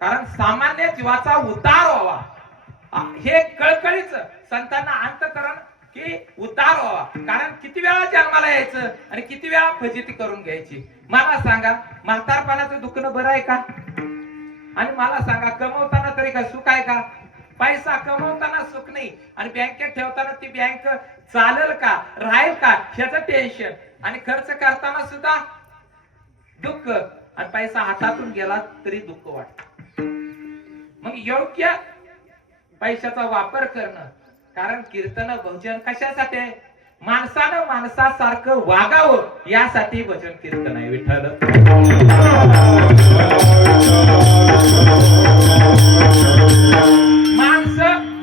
कारण सामान्य जीवाचा उद्धार व्हावा हे कळकळीच संतांना अंतकरण की उद्धार व्हावा. कारण किती वेळा जन्माला यायचं आणि किती वेळा फजिती करून घ्यायची. मला सांगा म्हातारपणाचं दुखणं बरं आहे का? आणि मला सांगा कमवताना तरी का सुख आहे का? पैसा कमवताना सुख नाही आणि बँकेत ठेवताना ती बँक चालेल का राहील का ह्याचं टेन्शन आणि खर्च करताना सुद्धा दुःख आणि पैसा हातातून गेला तरी दुःख वाटत. मग योग्य पैशाचा वापर करणं. कारण कीर्तन भजन कशासाठी आहे? माणसानं माणसासारखं वागावं यासाठी भजन कीर्तन आहे. विठ्ठल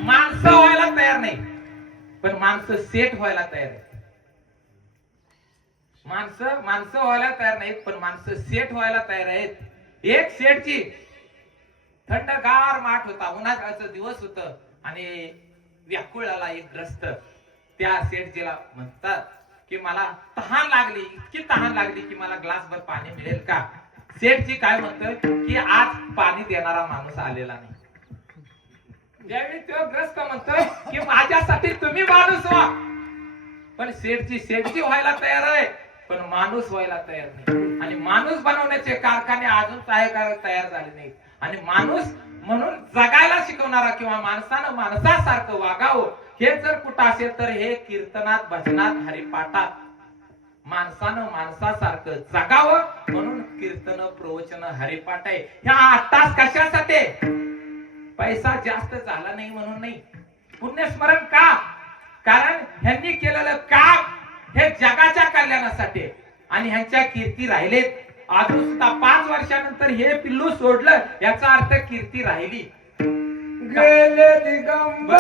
माणसं व्हायला तयार नाही पण माणसं सेट व्हायला तयार आहे. माणसं व्हायला तयार नाहीत पण माणसं सेट व्हायला तयार आहेत. एक सेटची थंडगार माठ होता, उन्हाळ्याचा दिवस होत आणि व्याकुळाला एक ग्रस्त त्या सेठजीला म्हणतात की मला तहान लागली, इतकी तहान लागली की मला ग्लासभर पाणी मिळेल का? सेठजी काय म्हणतोय की आज पाणी देणारा माणूस आलेला नाही. ज्यावेळी तो ग्रस्त म्हणतोय की माझ्यासाठी तुम्ही माणूस व्हा, पण सेठजी व्हायला तयार आहे पण माणूस व्हायला तयार नाही. आणि माणूस बनवण्याचे कारखाने अजून तयार झाले नाहीत. आणि माणूस म्हणून जगायला शिकवणारा किंवा माणसानं माणसासारखं वागावं हे जर कुठं असेल तर हे कीर्तनात भजनात हरिपाठात माणसानं माणसासारखं जगावं म्हणून कीर्तन प्रवचन हरिपाठ आहे. ह्या 8 तास कशासाठी? पैसा जास्त झाला नाही म्हणून नाही, पुण्यस्मरण का? कारण ह्यांनी केलेलं काम हे जगाच्या कल्याणासाठी आणि ह्यांच्या कीर्ती राहिलेत. अजून सुद्धा 5 वर्षानंतर हे पिल्लू सोडलं याचा अर्थ कीर्ती राहिली. गेले दिगंबर